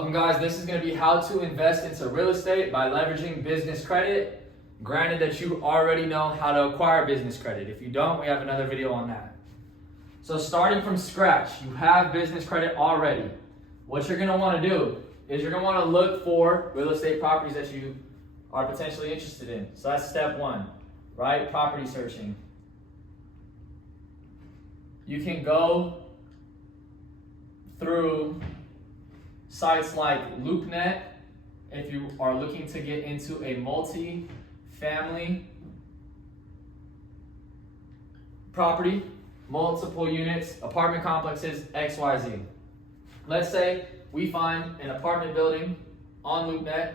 Welcome guys, this is going to be how to invest into real estate by leveraging business credit. Granted that you already know how to acquire business credit. If you don't, we have another video on that. So starting from scratch, you have business credit already. What you're going to want to do is you're going to want to look for real estate properties that you are potentially interested in. So that's step one, right? Property searching. You can go through sites like LoopNet if you are looking to get into a multi-family property, multiple units, apartment complexes, XYZ. Let's say we find an apartment building on LoopNet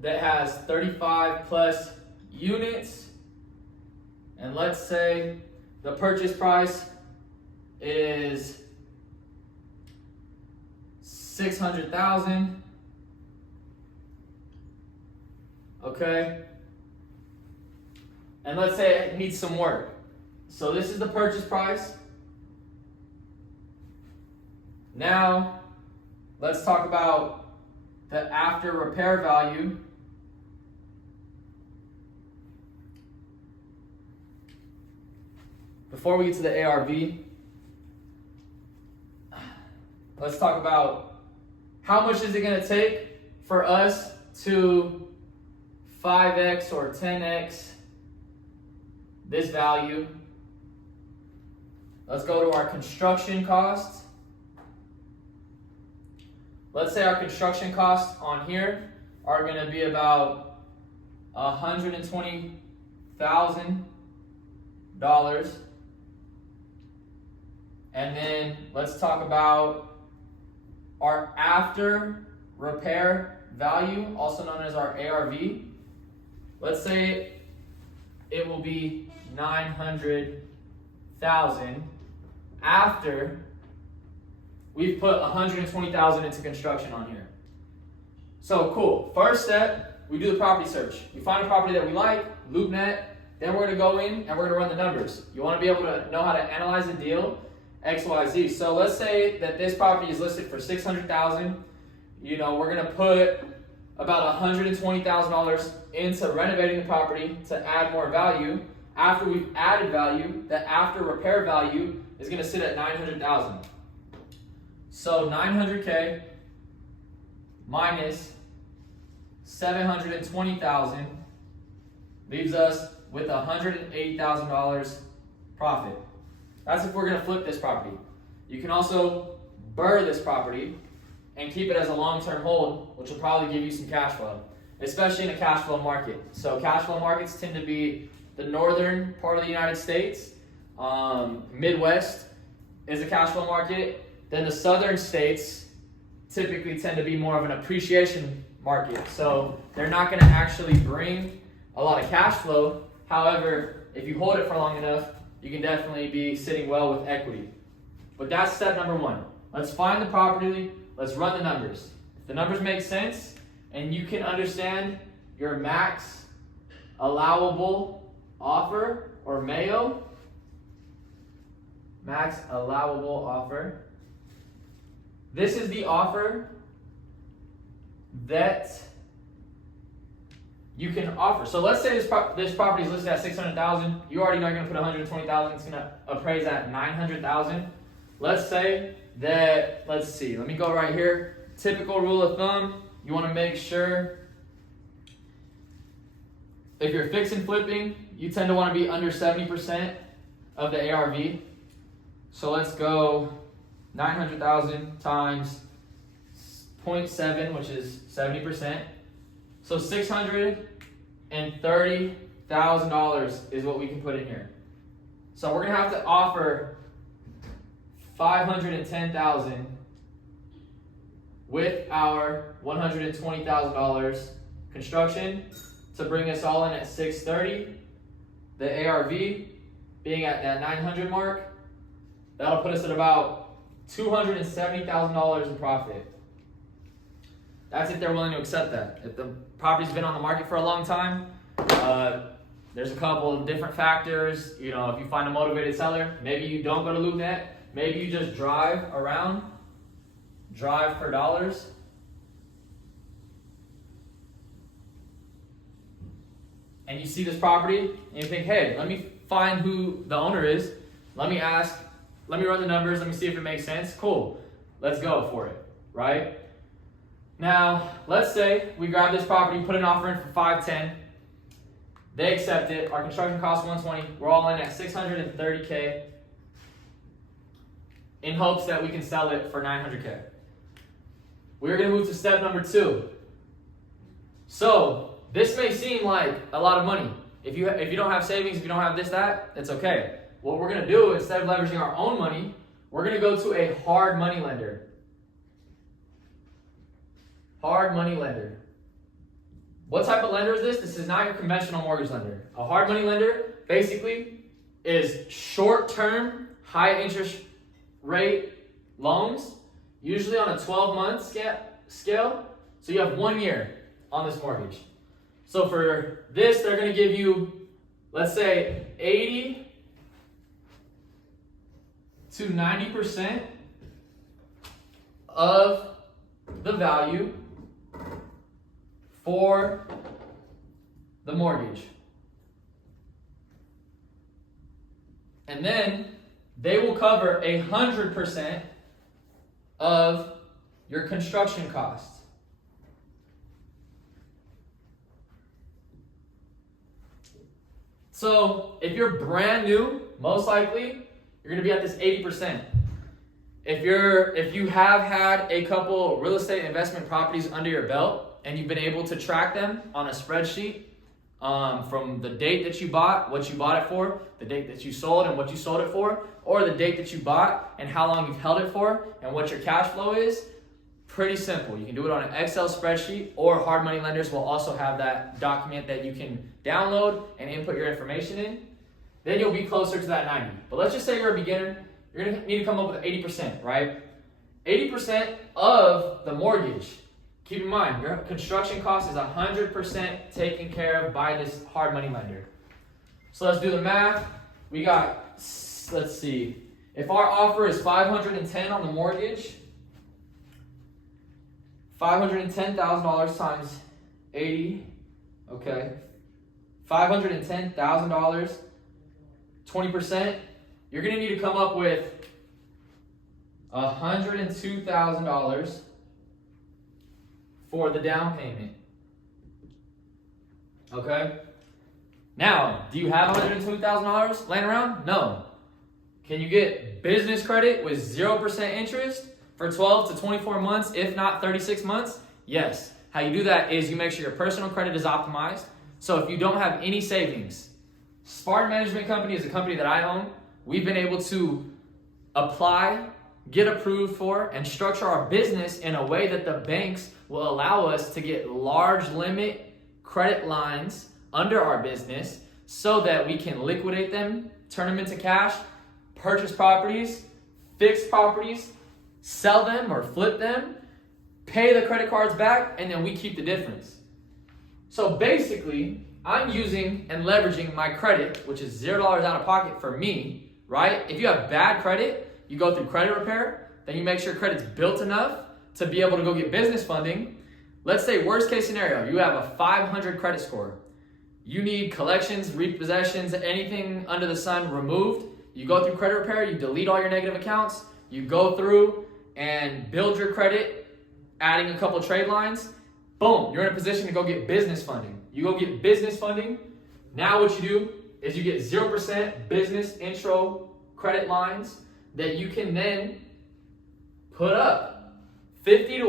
that has 35 plus units, and let's say the purchase price is $600,000. Okay, and let's say it needs some work. So this is the purchase price. Now let's talk about the after repair value. Before we get to the ARV, let's talk about how much is it going to take for us to 5x or 10x this value. Let's go to our construction costs. Let's say our construction costs on here are going to be about $120,000. And then let's talk about our after repair value, also known as our ARV. Let's say it will be $900,000 after we've put $120,000 into construction on here. So cool. First step, we do the property search. We find a property that we like, LoopNet, then we're gonna go in and we're gonna run the numbers. You wanna be able to know how to analyze a deal, XYZ. So let's say that this property is listed for $600,000. You know, we're gonna put about $120,000 into renovating the property to add more value. After we've added value, the after repair value is gonna sit at $900,000. So 900K minus 720,000 leaves us with $180,000 profit. That's if we're going to flip this property. You can also BRRRR this property and keep it as a long-term hold, which will probably give you some cash flow, especially in a cash flow market. So cash flow markets tend to be the northern part of the United States. Midwest is a cash flow market. Then the southern states typically tend to be more of an appreciation market. So they're not going to actually bring a lot of cash flow. However, if you hold it for long enough, you can definitely be sitting well with equity. But that's step number one. Let's find the property. Let's run the numbers. If the numbers make sense and you can understand your max allowable offer, or M.A.O, max allowable offer. This is the offer that you can offer. So let's say this property is listed at $600,000. You already know you're going to put $120,000. It's going to appraise at $900,000. Let's say that, let's see, let me go right here. Typical rule of thumb, you want to make sure if you're fix and flipping, you tend to want to be under 70% of the ARV. So let's go 900,000 times 0.7, which is 70%. So $630,000 is what we can put in here. So we're gonna have to offer $510,000 with our $120,000 construction to bring us all in at $630,000. The ARV being at that 900 mark, that'll put us at about $270,000 in profit. That's if they're willing to accept that. If the property's been on the market for a long time, there's a couple of different factors. You know, if you find a motivated seller, maybe you don't go to LoopNet. Maybe you just drive drive per dollars. And you see this property and you think, hey, let me find who the owner is. Let me ask, let me run the numbers, let me see if it makes sense. Cool, let's go for it, right? Now, let's say we grab this property, put an offer in for $510. They accept it. Our construction costs $120. We're all in at $630K in hopes that we can sell it for $900K. We're going to move to step number 2. So this may seem like a lot of money. If you don't have savings, if you don't have this, that, it's okay. What we're going to do, instead of leveraging our own money, we're going to go to a hard money lender. Hard money lender. What type of lender is this? This is not your conventional mortgage lender. A hard money lender basically is short-term, high interest rate loans, usually on a 12-month scale. So you have 1 year on this mortgage. So for this, they're going to give you, let's say, 80 to 90% of the value for the mortgage. And then they will cover 100% of your construction costs. So if you're brand new, most likely you're going to be at this 80%. If you have had a couple real estate investment properties under your belt and you've been able to track them on a spreadsheet from the date that you bought, what you bought it for, the date that you sold and what you sold it for, or the date that you bought and how long you've held it for and what your cash flow is, pretty simple. You can do it on an Excel spreadsheet, or hard money lenders will also have that document that you can download and input your information in. Then you'll be closer to that 90. But let's just say you're a beginner. You're going to need to come up with 80%, right? 80% of the mortgage. Keep in mind, your construction cost is 100% taken care of by this hard money lender. So let's do the math. We got, let's see, if our offer is $510 on the mortgage, $510,000 times 80, okay, $510,000, 20%, you're going to need to come up with $102,000 for the down payment. Okay? Now, do you have $102,000 laying around? No. Can you get business credit with 0% interest for 12 to 24 months, if not 36 months? Yes. How you do that is you make sure your personal credit is optimized. So if you don't have any savings, Spartan Management Company is a company that I own. We've been able to apply, get approved for, and structure our business in a way that the banks will allow us to get large limit credit lines under our business so that we can liquidate them, turn them into cash, purchase properties, fix properties, sell them or flip them, pay the credit cards back, and then we keep the difference. So basically, I'm using and leveraging my credit, which is $0 out of pocket for me, right? If you have bad credit, you go through credit repair, then you make sure credit's built enough to be able to go get business funding. Let's say worst case scenario, you have a 500 credit score. You need collections, repossessions, anything under the sun removed. You go through credit repair, you delete all your negative accounts, you go through and build your credit, adding a couple trade lines. Boom, you're in a position to go get business funding. You go get business funding. Now what you do is you get 0% business intro credit lines that you can then put up $50,000 to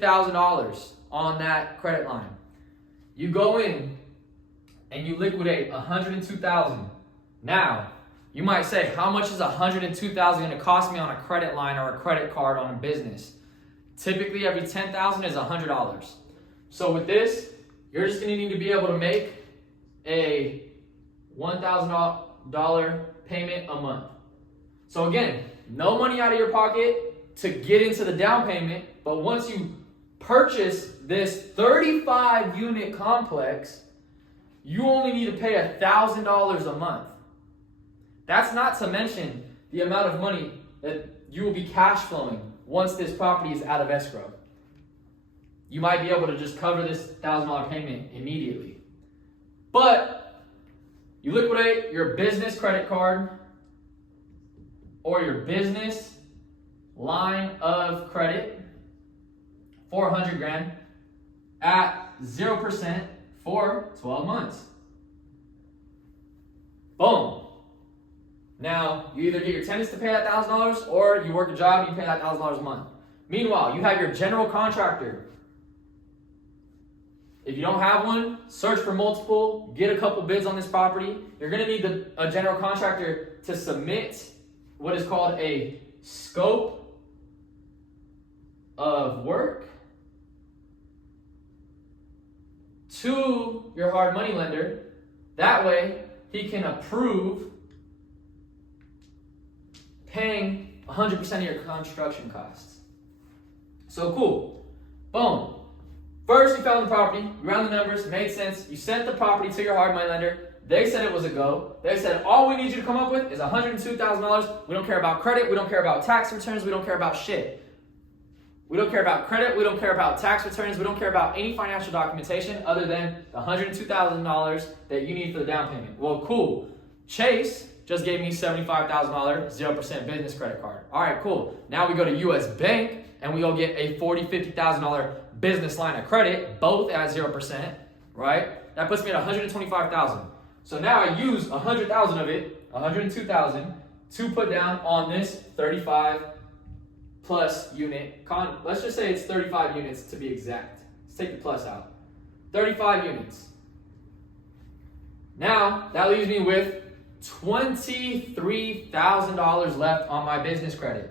$150,000 on that credit line. You go in and you liquidate $102,000. Now, you might say, how much is $102,000 going to cost me on a credit line or a credit card on a business? Typically, every $10,000 is $100. So with this, you're just going to need to be able to make a $1,000 payment a month. So again, no money out of your pocket to get into the down payment, but once you purchase this 35 unit complex, you only need to pay $1,000 a month. That's not to mention the amount of money that you will be cash flowing once this property is out of escrow. You might be able to just cover this $1,000 payment immediately. But you liquidate your business credit card or your business line of credit for $100,000 at 0% for 12 months. Boom. Now, you either get your tenants to pay that $1,000 or you work a job and you pay that $1,000 a month. Meanwhile, you have your general contractor. If you don't have one, search for multiple, get a couple bids on this property. You're going to need a general contractor to submit what is called a scope of work to your hard money lender. That way, he can approve paying 100% of your construction costs. So cool. Boom. First, you found the property, you ran the numbers, made sense. You sent the property to your hard money lender. They said it was a go. They said, all we need you to come up with is $102,000. We don't care about credit. We don't care about tax returns. We don't care about shit. We don't care about credit. We don't care about tax returns. We don't care about any financial documentation other than the $102,000 that you need for the down payment. Well, cool. Chase just gave me $75,000 0% business credit card. All right, cool. Now we go to US Bank and we go get a $40,000, $50,000 business line of credit, both at 0%, right? That puts me at $125,000. So now I use $100,000 of it, $102,000, to put down on this 35 plus unit. Let's just say it's 35 units to be exact. Let's take the plus out. 35 units. Now that leaves me with $23,000 left on my business credit.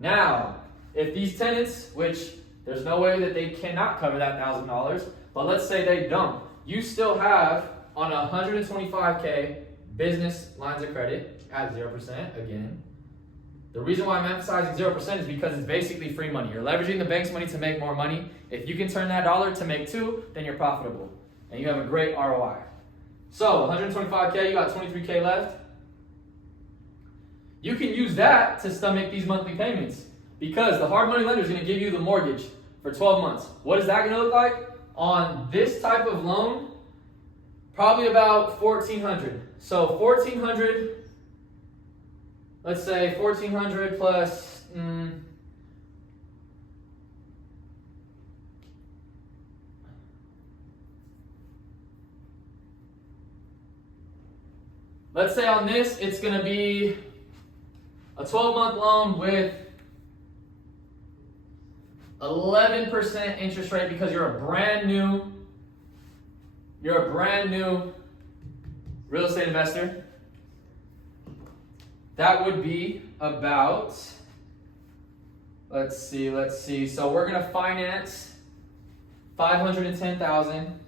Now, if these tenants, which there's no way that they cannot cover that $1,000, but let's say they don't, you still have on a $125K business lines of credit at 0% again. The reason why I'm emphasizing 0% is because it's basically free money. You're leveraging the bank's money to make more money. If you can turn that dollar to make two, then you're profitable and you have a great ROI. So 125K, you got 23K left. You can use that to stomach these monthly payments because the hard money lender is going to give you the mortgage for 12 months. What is that going to look like? On this type of loan, probably about $1,400. So $1,400, let's say $1,400 plus, let's say on this, it's going to be a 12-month loan with 11% interest rate because you're a brand new real estate investor. That would be about, let's see. So we're going to finance $510,000.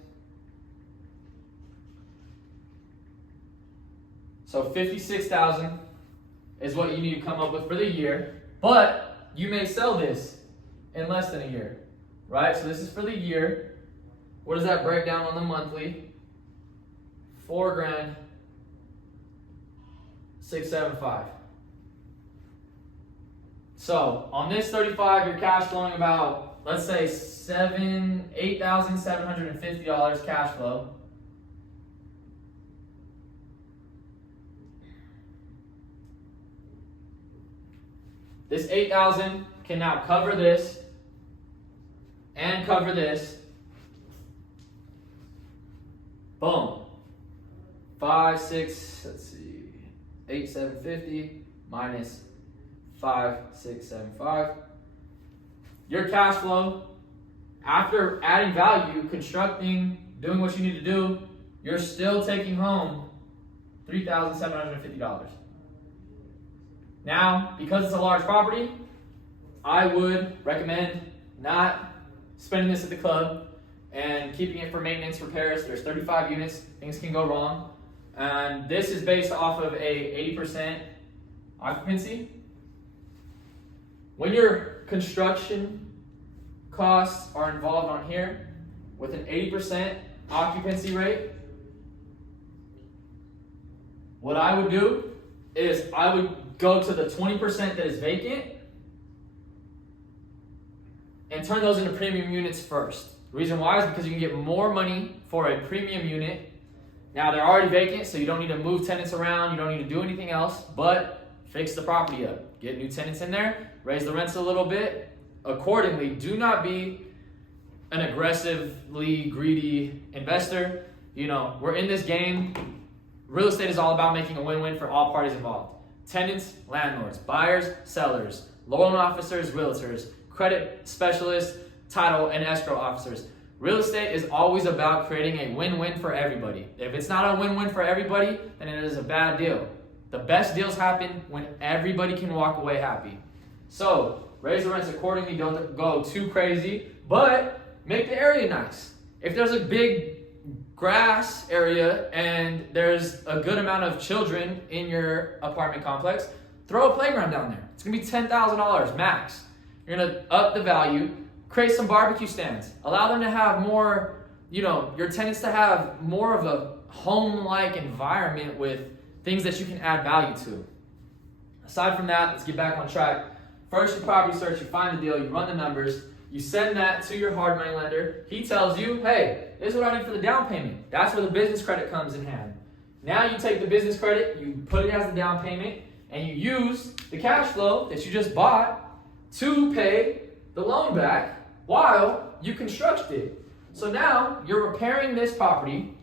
So $56,000 is what you need to come up with for the year, but you may sell this in less than a year, right? So this is for the year. What does that break down on the monthly? $4,000, $675. So on this 35, you're cash flowing about, let's say $8,750 cash flow. This $8,000 can now cover this and cover this. Boom. 5, 6, let's see, 8,750 minus 5,675. Your cash flow, after adding value, constructing, doing what you need to do, you're still taking home $3,750. Now, because it's a large property, I would recommend not spending this at the club and keeping it for maintenance repairs. There's 35 units, things can go wrong. And this is based off of a 80% occupancy. When your construction costs are involved on here with an 80% occupancy rate, what I would do is I would go to the 20% that is vacant and turn those into premium units first. The reason why is because you can get more money for a premium unit. Now they're already vacant, so you don't need to move tenants around, you don't need to do anything else, but fix the property up. Get new tenants in there, raise the rents a little bit. Accordingly, do not be an aggressively greedy investor. You know, we're in this game. Real estate is all about making a win-win for all parties involved. Tenants, landlords, buyers, sellers, loan officers, realtors, credit specialists, title and escrow officers. Real estate is always about creating a win-win for everybody. If it's not a win-win for everybody, then it is a bad deal. The best deals happen when everybody can walk away happy. So, raise the rents accordingly, don't go too crazy, but make the area nice. If there's a big grass area and there's a good amount of children in your apartment complex, throw a playground down there. It's gonna be $10,000 max. You're gonna up the value, create some barbecue stands, allow them to have more, your tenants to have more of a home-like environment with things that you can add value to. Aside from that, let's get back on track. First, you property search, you find the deal, you run the numbers, you send that to your hard money lender. He tells you, hey, this is what I need for the down payment. That's where the business credit comes in hand. Now you take the business credit, you put it as the down payment, and you use the cash flow that you just bought to pay the loan back while you construct it. So now you're repairing this property.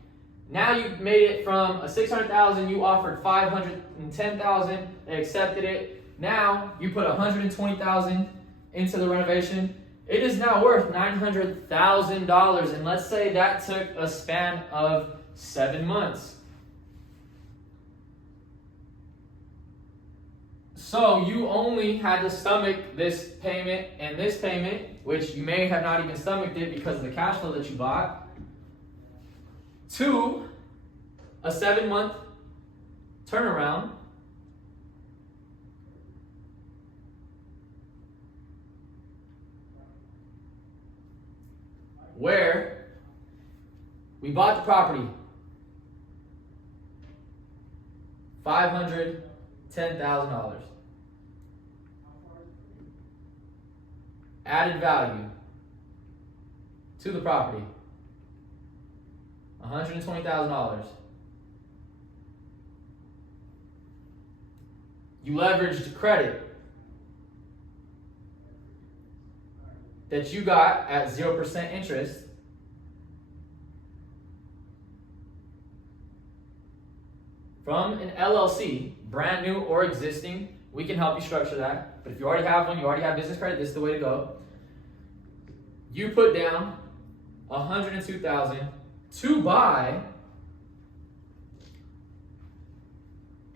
Now you've made it from a $600,000, you offered $510,000, they accepted it. Now you put $120,000 into the renovation. It is now worth $900,000, and let's say that took a span of 7 months. So you only had to stomach this payment and this payment, which you may have not even stomached it because of the cash flow that you bought, to a 7-month turnaround. Where we bought the property, $510,000. Added value to the property, $120,000. You leveraged credit that you got at 0% interest from an LLC, brand new or existing. We can help you structure that. But if you already have one, you already have business credit, this is the way to go. You put down $102,000 to buy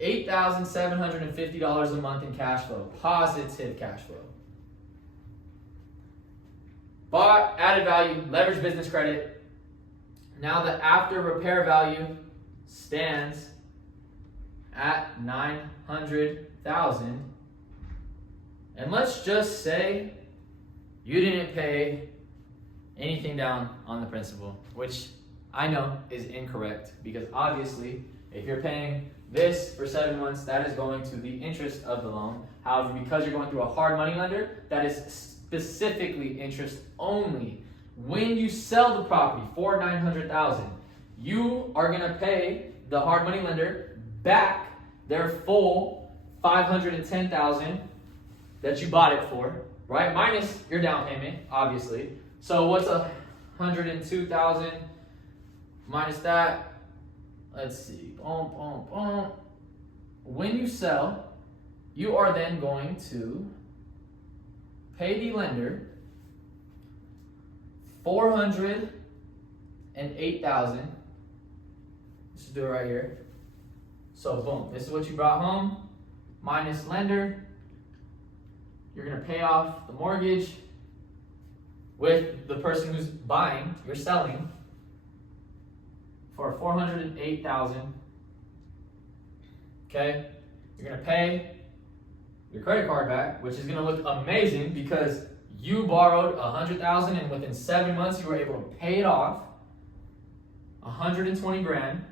$8,750 a month in cash flow, positive cash flow. Bought, added value, leveraged business credit. Now the after repair value stands at $900,000. And let's just say you didn't pay anything down on the principal, which I know is incorrect, because obviously if you're paying this for 7 months, that is going to the interest of the loan. However, because you're going through a hard money lender, that is specifically interest only. When you sell the property for $900,000, you are going to pay the hard money lender back their full $510,000 that you bought it for, right? Minus your down payment, obviously. So what's $102,000 minus that? Let's see. When you sell, you are then going to pay the lender $408,000. Let's do it right here. So boom, this is what you brought home, minus lender. You're gonna pay off the mortgage with the person who's buying, you're selling, for $408,000. Okay? You're gonna pay your credit card back, which is gonna look amazing because you borrowed $100,000 and within 7 months you were able to pay it off. $120,000.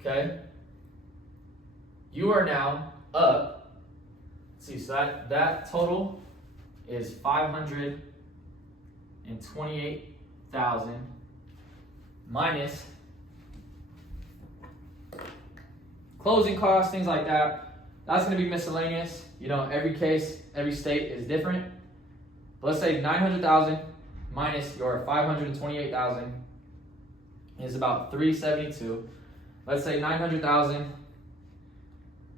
Okay? you are now up. Let's see, so that total is 528,000 minus closing costs, things like that. That's going to be miscellaneous. You know, every case, every state is different. But let's say 900,000 minus your 528,000 is about 372. Let's say 900,000, and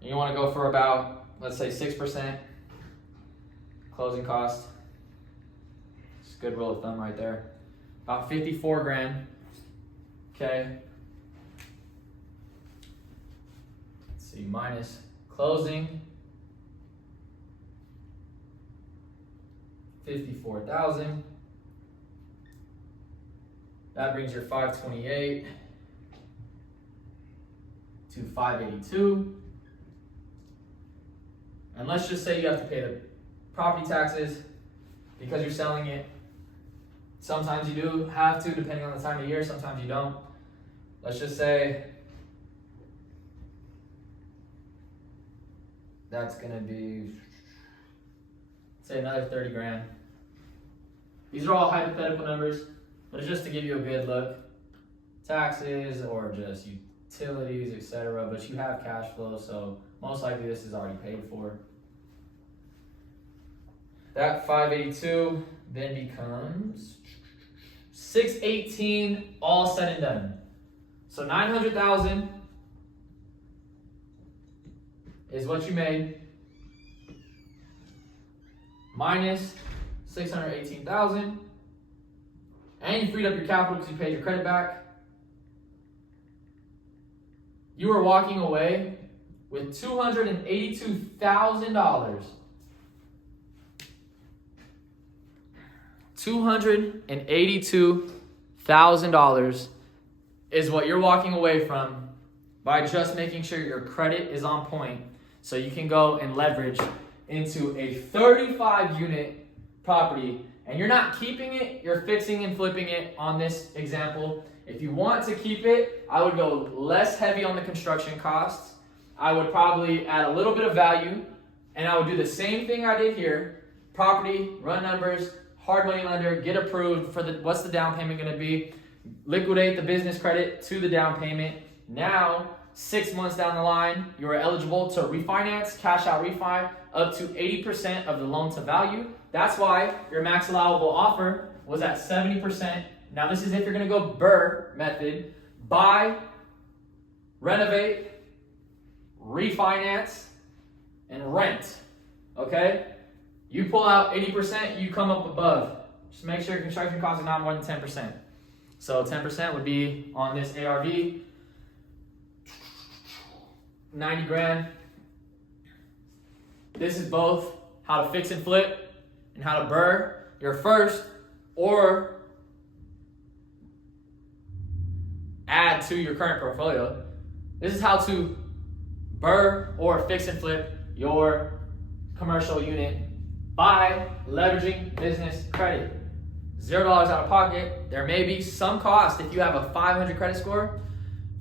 you want to go for about, let's say 6% closing cost. It's a good rule of thumb right there. About 54 grand. Okay. Let's see, minus closing 54,000. That brings your 528 to 582. And let's just say you have to pay the property taxes because you're selling it. Sometimes you do have to, depending on the time of year, sometimes you don't. Let's just say that's gonna be, say, another 30 grand. These are all hypothetical numbers, but it's just to give you a good look. Taxes or just utilities, etc. But you have cash flow, so most likely this is already paid for. That 582 then becomes 618, all said and done. So 900,000 is what you made, minus 618,000, and you freed up your capital because you paid your credit back. You are walking away with $282,000. $282,000 is what you're walking away from by just making sure your credit is on point so you can go and leverage into a 35 unit property. And you're not keeping it, you're fixing and flipping it on this example. If you want to keep it, I would go less heavy on the construction costs. I would probably add a little bit of value, and I would do the same thing I did here. Property, run numbers, hard money lender, get approved for what's the down payment going to be, liquidate the business credit to the down payment. Now, 6 months down the line, you are eligible to refinance, cash out refi, up to 80% of the loan to value. That's why your max allowable offer was at 70%. Now this is if you're going to go BRRRR method, buy, renovate, refinance, and rent. Okay? You pull out 80%, you come up above. Just make sure your construction costs are not more than 10%. So 10% would be on this ARV, 90 grand. This is both how to fix and flip and how to BRRRR your first or add to your current portfolio. This is how to BRRRR or fix and flip your commercial unit by leveraging business credit. $0 out of pocket. There may be some cost if you have a 500 credit score.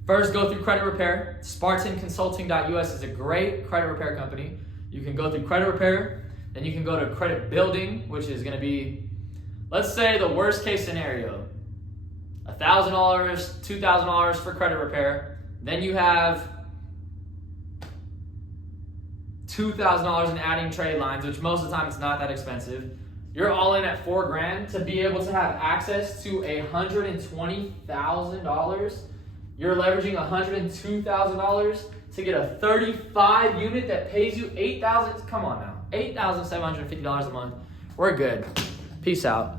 First, go through credit repair. SpartanConsulting.us is a great credit repair company. You can go through credit repair, then you can go to credit building, which is going to be, let's say the worst case scenario, $1,000, $2,000 for credit repair. Then you have $2,000 in adding trade lines, which most of the time it's not that expensive. You're all in at $4 grand to be able to have access to $120,000. You're leveraging $102,000 to get a 35 unit that pays you $8,000. Come on now, $8,750 a month. We're good. Peace out.